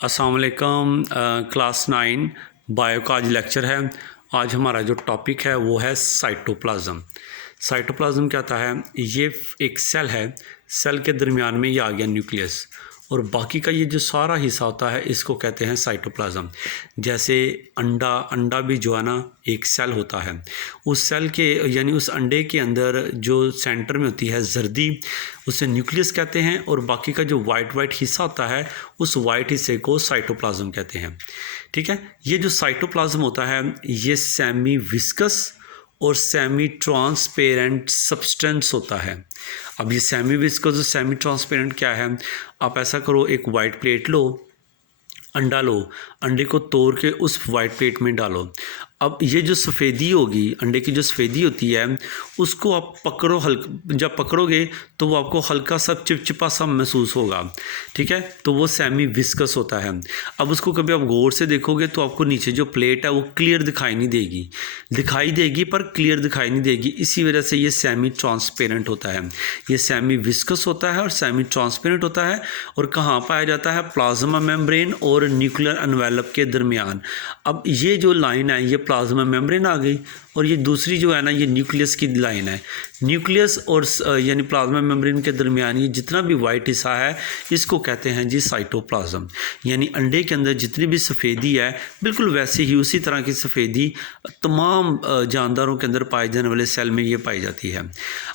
अस्सलाम वालेकुम। Class 9 bio का आज लेक्चर है। आज हमारा जो टॉपिक है वो है साइटोप्लाज्म। साइटोप्लाज्म क्या होता है? ये एक सेल है, सेल के दरमियान में ये आ गया न्यूक्लियस, और बाकी का ये जो सारा हिस्सा होता है इसको कहते हैं साइटोप्लाज्म। जैसे अंडा भी जो है ना एक सेल होता है। उस सेल के यानी उस अंडे के अंदर जो सेंटर में होती है जर्दी, उसे न्यूक्लियस कहते हैं, और बाकी का जो वाइट हिस्सा होता है उस वाइट हिस्से को साइटोप्लाज्म कहते हैं। ठीक है, ये जो साइटोप्लाज्म होता है ये सेमी विस्कस और सेमी ट्रांसपेरेंट सब्सटेंस होता है। अब ये सेमी विस्कस और सेमी ट्रांसपेरेंट क्या है? आप ऐसा करो, एक वाइट प्लेट लो, अंडा लो, अंडे को तोड़ के उस वाइट प्लेट में डालो। अब ये जो सफ़ेदी होगी, अंडे की जो सफ़ेदी होती है, उसको आप पकड़ो, जब पकड़ोगे तो वो आपको हल्का सा चिपचिपा सा महसूस होगा। ठीक है, तो वो सेमी विस्कस होता है। अब उसको कभी आप गौर से देखोगे तो आपको नीचे जो प्लेट है वो क्लियर दिखाई नहीं देगी, दिखाई देगी पर क्लियर दिखाई नहीं देगी। इसी वजह से ये सेमी ट्रांसपेरेंट होता है। ये सेमी विस्कस होता है और सेमी ट्रांसपेरेंट होता है। और कहाँ पाया जाता है? प्लाज्मा मेम्ब्रेन और न्यूक्लियर एनवेलप के दरमियान। अब ये जो लाइन है ये प्लाज्मा मेम्ब्रेन आ गई, और ये दूसरी जो है ना ये न्यूक्लियस की लाइन है। न्यूक्लियस और यानी प्लाज्मा मेम्ब्रेन के दरमियान ये जितना भी वाइट हिस्सा है इसको कहते हैं जी साइटोप्लाज्म। यानी अंडे के अंदर जितनी भी सफ़ेदी है बिल्कुल वैसे ही उसी तरह की सफ़ेदी तमाम जानदारों के अंदर पाए जाने वाले सेल में ये पाई जाती है।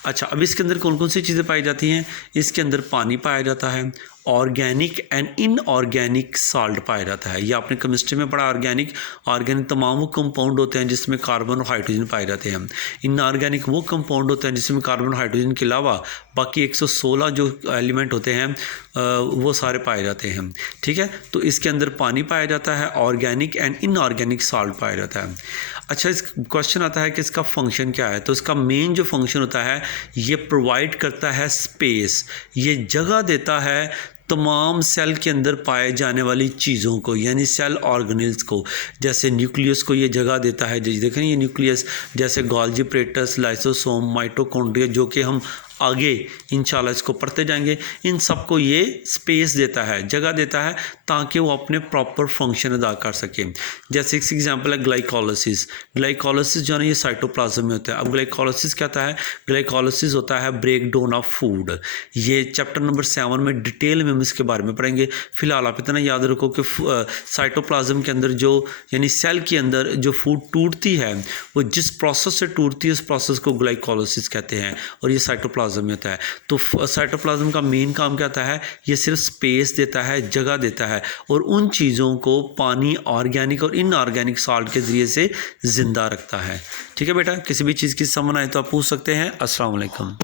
अच्छा, अब इसके अंदर कौन कौन सी चीज़ें पाई जाती हैं? इसके अंदर पानी पाया जाता है, ऑर्गेनिक एंड इनऑर्गेनिक साल्ट पाया जाता है। ये आपने केमिस्ट्री में पढ़ा। ऑर्गेनिक तमाम वो कंपाउंड होते हैं जिसमें कार्बन और हाइड्रोजन पाए जाते हैं। इनऑर्गेनिक वो कंपाउंड होते हैं जिसमें कार्बन और हाइड्रोजन के अलावा बाकी 116 जो एलिमेंट होते हैं वो सारे पाए जाते हैं। ठीक है, तो इसके अंदर पानी पाया जाता है, ऑर्गेनिक एंड इनऑर्गेनिक साल्ट पाया जाता है। अच्छा, इस क्वेश्चन आता है कि इसका फंक्शन क्या है? तो इसका मेन जो फंक्शन होता है ये प्रोवाइड करता है स्पेस, ये जगह देता है तमाम सेल के अंदर पाए जाने वाली चीज़ों को, यानी सेल ऑर्गेनेल्स को। जैसे न्यूक्लियस को ये जगह देता है, देखें ये न्यूक्लियस, जैसे गोल्जी एप्परेटस, लाइसोसोम, माइटोकॉन्ड्रिया, जो कि हम आगे इंशाल्लाह इसको पढ़ते जाएंगे, इन सब को ये स्पेस देता है, जगह देता है, ताकि वो अपने प्रॉपर फंक्शन अदा कर सके। जैसे एक एग्जांपल है ग्लाइकोलाइसिस। ग्लाइकोलाइसिस जो है ना ये साइटोप्लाज्म में होता है। अब ग्लाइकोलाइसिस क्या होता है? ग्लाइकोलाइसिस होता है ब्रेक डाउन ऑफ फूड। ये चैप्टर नंबर 7 में डिटेल में हम इसके बारे में पढ़ेंगे। फिलहाल आप इतना याद रखो कि साइटोप्लाज्म के अंदर जो यानी सेल के अंदर जो फूड टूटती है वो जिस प्रोसेस से टूटती है उस प्रोसेस को ग्लाइकोलाइसिस कहते हैं, और ये साइटोप्लाज्म में होता है। तो साइटोप्लाज्म का मेन काम क्या होता है? ये सिर्फ स्पेस देता है, जगह देता है, और उन चीज़ों को पानी, ऑर्गेनिक और इनऑर्गेनिक साल्ट के ज़रिए से ज़िंदा रखता है। ठीक है बेटा, किसी भी चीज़ की समझ आए तो आप पूछ सकते हैं। अस्सलाम वालेकुम।